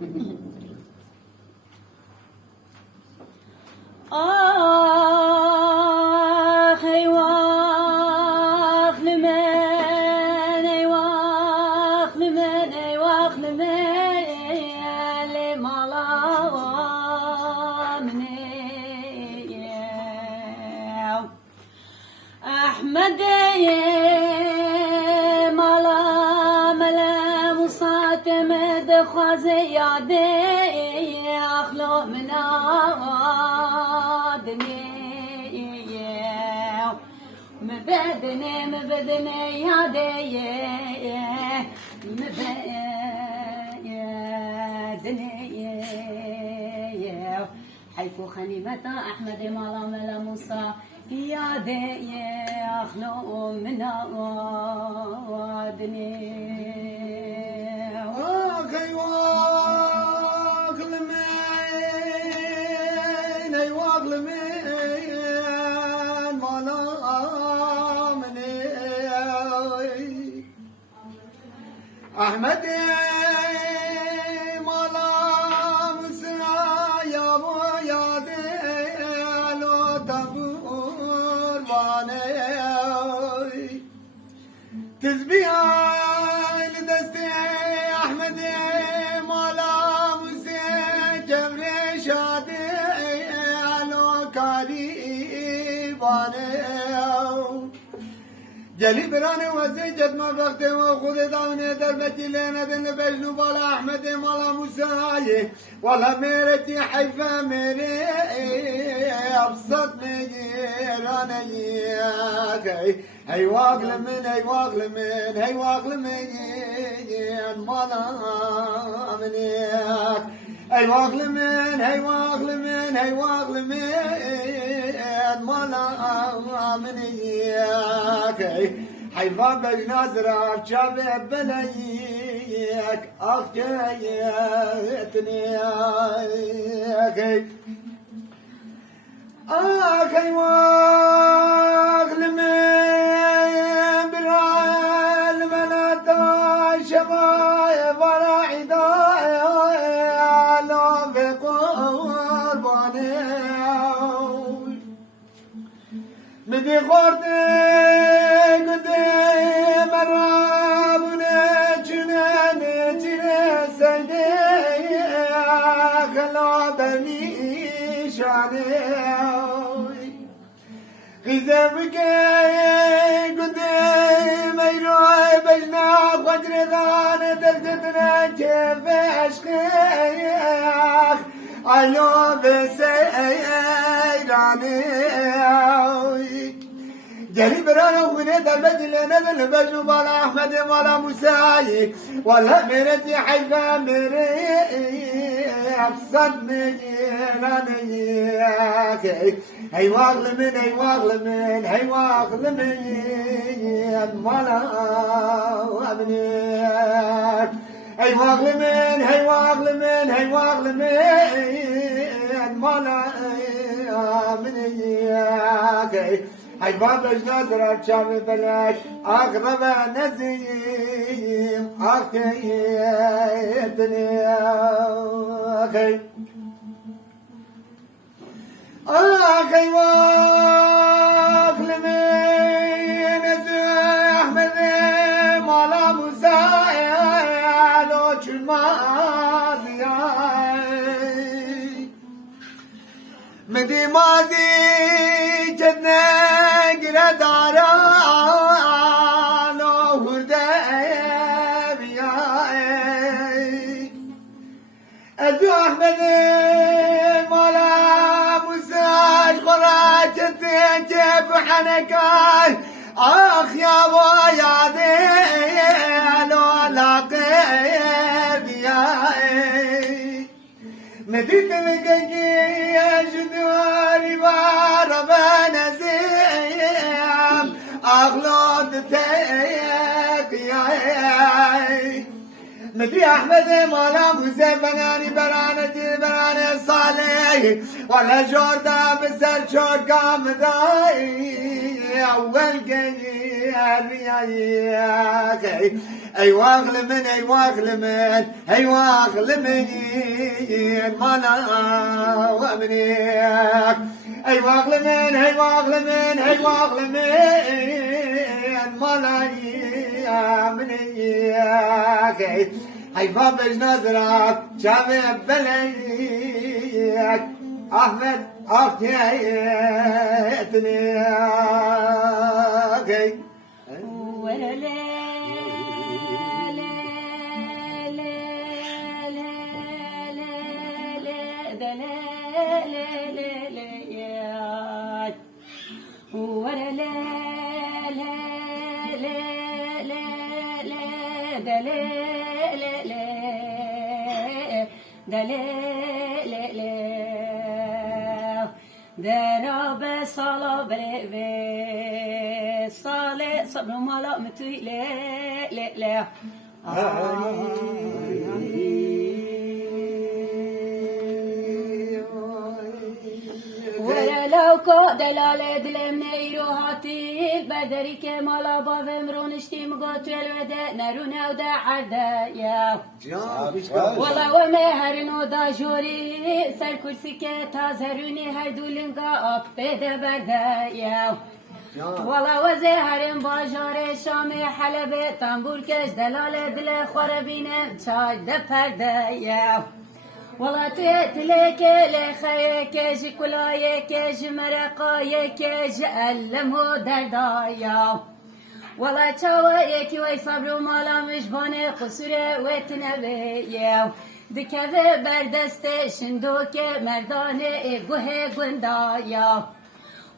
آخ ای واخل من ای واخل من ای واخل من لی مالا منی احمد مالا ملا مصاتم دخواز یاده اخلو منا مبدني يا دي مبدني حيث خنيمة أحمد مالا ملا موسى يا دي أخلو من وادني أحمد مالا مسايا ويادي لو تبور باني تسبيها لدستي أحمد مالا مسا جبر شادي لو كاري باني جلی برانه وزی جد ما وقت و خود داونه در بچی لینه دن بجنو بالا احمد مالا موسیه والا میرتی حیفه میری ابسط میگیرانه یکی هی واقل من هی واقل من هی واقل من مالا منیک هی واقل من هی واقل من هی واقل من مالا منیک حيفا بجنازرة شابه بليك أخجيتني أخي واغل من بالعالم لا شبايب ولا عداء لا بقرباني مدي خورتي غزبك قدام يروح بجنا قدر ذان دلتنا كيف اشقيخ علو بسيراني جري برانا وغني دلبج لنا دلبج بالا احمد بالا موسى ولا مرتي حيفا مري ابسط مجيراني هي واغل من هي واغل من هي واغل من مالا وابنك هي واغل من هي واغل من هي واغل من مالا منيك هي بابج نظرة شام بلاك اغرب نزيم اخيتني اخي أخي واقل من أحمد مالا موسى لو الماضي مدي ماضي جدنا قردارا لو هرده بياي أزو أحمد كيف حنكاي اخ يا ويادي لو لاقيت يا مديت لقيقي يا جدواري باربنا زيم اغلط تيك يا مدي احمد مالا موسى بناني برانة برانة صار عليه ولا جوردا بسر شوكا مداي أول قيال يا أخي أي واغل من أي واغل من أي واغل من مالا وأمنيك أي واغل من أي واغل من أي واغل من مالا أمنيك أي فابج نظرك شامي بليك أحمد أختيتني دراب صلا بري صالح صبر مالا متوي لا ولو كو دلالة دلم نيرو هاتي بدري كمالا بافم رونشتي مقاتل ودا نرون ودا عدا يا والله ومهرنو دا جوري سر كرسي كتازروني هر دولنگا اقتد بردا يا والله وزهرن باجار شام حلب تنبور کش دلالة دل خربينم چاي دپردا يا والله تلك لخيك كلايك مرقايك ألمه دردايا والله تشاويك وي صبر مالا مجبانه قصوره وتنبيه دكه بردست شندوك مردانه گوه گندايا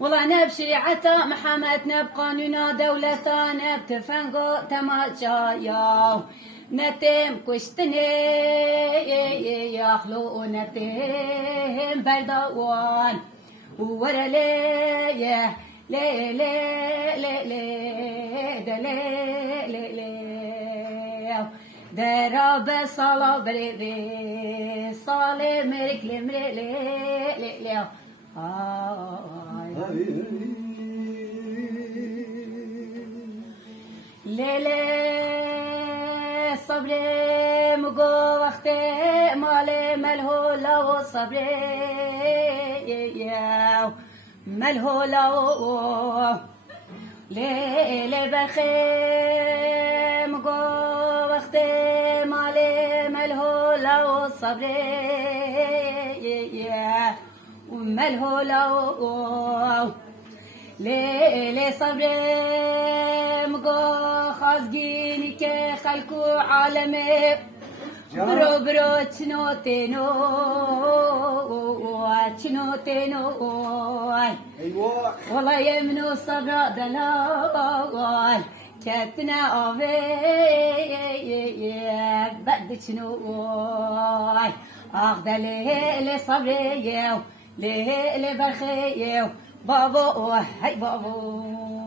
والله نب شريعتا محمد نب قانونا دولتا نب تفنگو تماشايا نتم كشتني يخلو نتم بردوان ورا ليه ليه ليه ليه ليه ليه ليه دراب صلا بري صالي مرك لمري ليه ليه ليه ليه صبري مقو وقتي مالي ملهو لو صبري ملهو لو ليلي بخي مقو وقتي مالي ملهو لو صبري وملهو لو ليلي صبري مقو خازقيني كخلقو عالمي برو برو چنو تينو والله يمنو صبر دلال كتنا اوي بعد شنو اخذ لي صبري لي برخي بابو هاي بابو